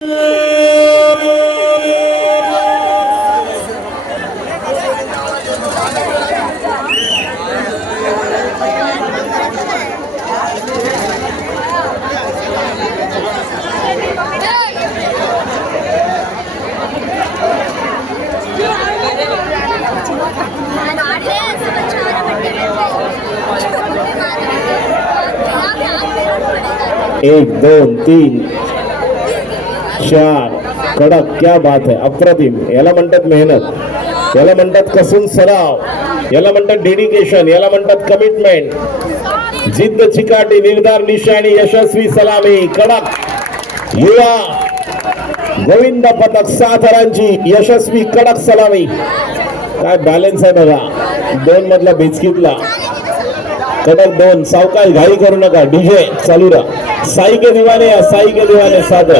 एक दोन तीन चार कडक, क्या बात है, अप्रतिम. याला म्हणतात मेहनत, याला म्हणतात कसून सराव, याला म्हणतात डेडिकेशन, याला म्हणतात कमिटमेंट. जिद्द, चिकाटी, निर्धार, निशाणी, यशस्वी सलामी. कडक युवा गोविंद पथक 7 रनांची यशस्वी कडक सलामी. काय बॅलन्स आहे बघा, 2 मधला बिस्किटला कडक 2. सावकाश, घाई करू नका. डीजे चालू रहा. साई के दीवाने या साई के दीवाने सादर.